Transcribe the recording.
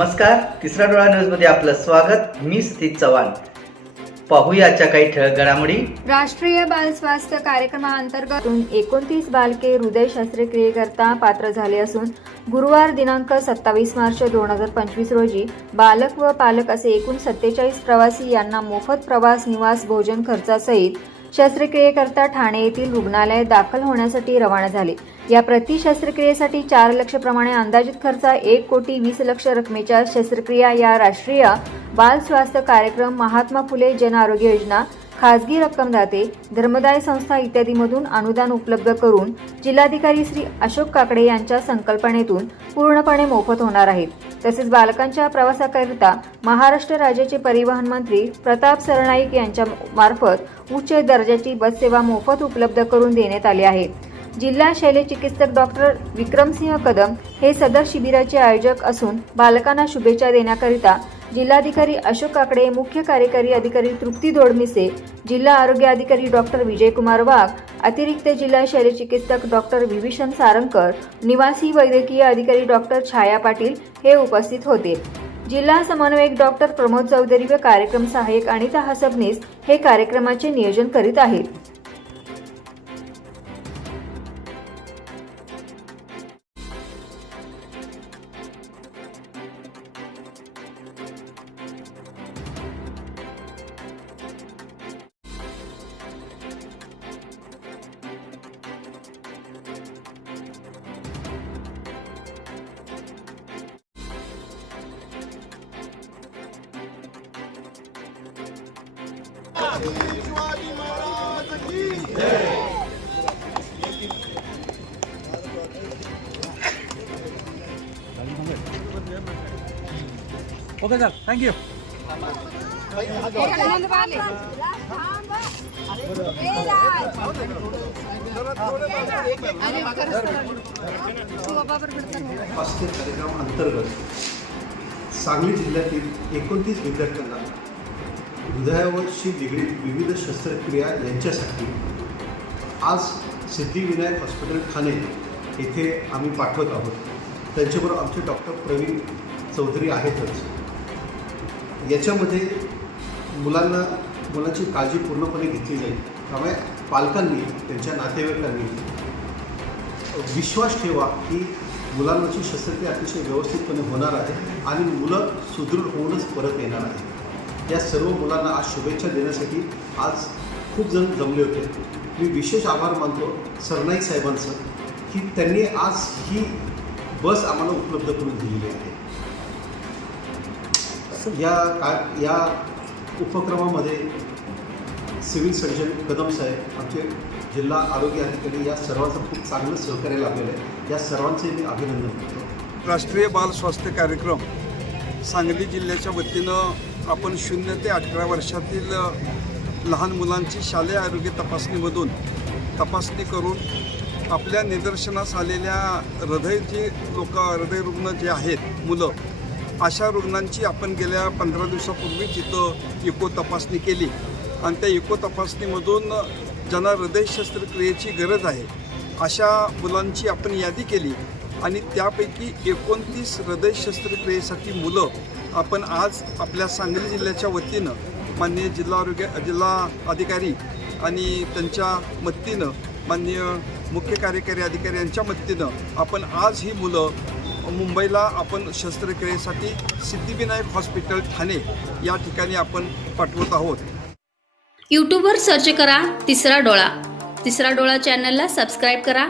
नमस्कार तिसरा डोळा न्यूजमध्ये आपलं स्वागत. मी स्थित चव्हाण. पाहूयाच्या काही ठळक घडामोडी. राष्ट्रीय बाल स्वास्थ्य कार्यक्रमाअंतर्गत एकोणतीस बालके हृदय शस्त्रक्रियेकरता पात्र झाले असून गुरुवार दिनांक सत्तावीस मार्च दोन हजार पंचवीस रोजी बालक व पालक असे एकूण सत्तेचाळीस प्रवासी यांना मोफत प्रवास निवास भोजन खर्चासहित शस्त्रक्रियेकरता ठाणे येथील रुग्णालयात दाखल होण्यासाठी रवाना झाले. या प्रति शस्त्रक्रियेसाठी चार लक्ष प्रमाणे अंदाजित खर्च एक कोटी वीस लक्ष रकमेच्या शस्त्रक्रिया या राष्ट्रीय बाल स्वास्थ्य कार्यक्रम महात्मा फुले जन आरोग्य योजना खासगी रक्कमदाते धर्मदाय संस्था इत्यादीमधून अनुदान उपलब्ध करून जिल्हाधिकारी श्री अशोक काकडे यांच्या संकल्पनेतून पूर्णपणे मोफत होणार आहेत. तसेच बालकांच्या प्रवासाकरिता महाराष्ट्र राज्याचे परिवहन मंत्री प्रताप सरनाईक यांच्या मार्फत उच्च दर्जाची बससेवा मोफत उपलब्ध करून देण्यात आली आहे. जिल्हा शल्यचिकित्सक डॉक्टर विक्रमसिंह कदम हे सदर शिबिराचे आयोजक असून बालकांना शुभेच्छा देण्याकरिता जिल्हाधिकारी अशोक काकडे मुख्य कार्यकारी अधिकारी तृप्ती धोडमिसे जिल्हा आरोग्य अधिकारी डॉक्टर विजयकुमार वाघ अतिरिक्त जिल्हा शल्यचिकित्सक डॉक्टर विभीषण सारंगकर निवासी वैद्यकीय अधिकारी डॉक्टर छाया पाटील हे उपस्थित होते. जिल्हा समन्वयक डॉक्टर प्रमोद चौधरी व कार्यक्रम सहाय्यक अनिता हसबनीस हे कार्यक्रमाचे नियोजन करीत आहेत. ओके सर थँक्यू स्वास्थ्य कार्यक्रम अंतर्गत सांगली जिल्ह्यातील एकोणतीस विद्यार्थ्यांना हृदयावरशी निगडीत विविध शस्त्रक्रिया यांच्यासाठी आज सिद्धिविनायक हॉस्पिटल ठाणे येथे आम्ही पाठवत आहोत. त्यांच्याबरोबर आमचे डॉक्टर प्रवीण चौधरी आहेतच. याच्यामध्ये मुलांना मुलांची काळजी पूर्णपणे घेतली जाईल. त्यामुळे पालकांनी त्यांच्या नातेवाईकांनी विश्वास ठेवा की मुलांवरची शस्त्रक्रिया अतिशय व्यवस्थितपणे होणार आहे आणि मुलं सुदृढ होऊनच परत येणार आहे या सर्व मुलांना आज शुभेच्छा देण्यासाठी आज खूप जण जमले होते. मी विशेष आभार मानतो सरनाईक साहेबांचं की त्यांनी आज ही बस आम्हाला उपलब्ध करून दिलेली आहे. या का या उपक्रमामध्ये सिव्हिल सर्जन कदम साहेब आमचे जिल्हा आरोग्य अधिकारी या सर्वांचं खूप चांगलं सहकार्य लाभलेलं आहे. या सर्वांचे मी अभिनंदन करतो. राष्ट्रीय बाल स्वास्थ्य कार्यक्रम सांगली जिल्ह्याच्या वतीनं आपण शून्य ते अठरा वर्षातील लहान मुलांची शालेय आरोग्य तपासणीमधून तपासणी करून आपल्या निदर्शनास आलेल्या हृदय जे लोक हृदयरुग्ण जे आहेत मुलं अशा रुग्णांची आपण गेल्या पंधरा दिवसापूर्वीच इथं इको तपासणी केली. आणि त्या इको तपासणीमधून ज्यांना हृदय शस्त्रक्रियेची गरज आहे अशा मुलांची आपण यादी केली. आणि त्यापैकी एकोणतीस हृदय शस्त्रक्रियेसाठी मुलं आपण आज आपल्या सांगली जिल्ह्याच्या वतीनं माननीय जिल्हा आरोग्य जिल्हा अधिकारी आणि त्यांच्या मदतीनं माननीय मुख्य कार्यकारी अधिकारी यांच्या मदतीनं आपण आज ही मुलं मुंबईला आपण शस्त्रक्रियेसाठी सिद्धिविनायक हॉस्पिटल ठाणे या ठिकाणी आपण पाठवत आहोत. यूट्यूबवर सर्च करा तिसरा डोळा. तिसरा डोळा चॅनलला सबस्क्राईब करा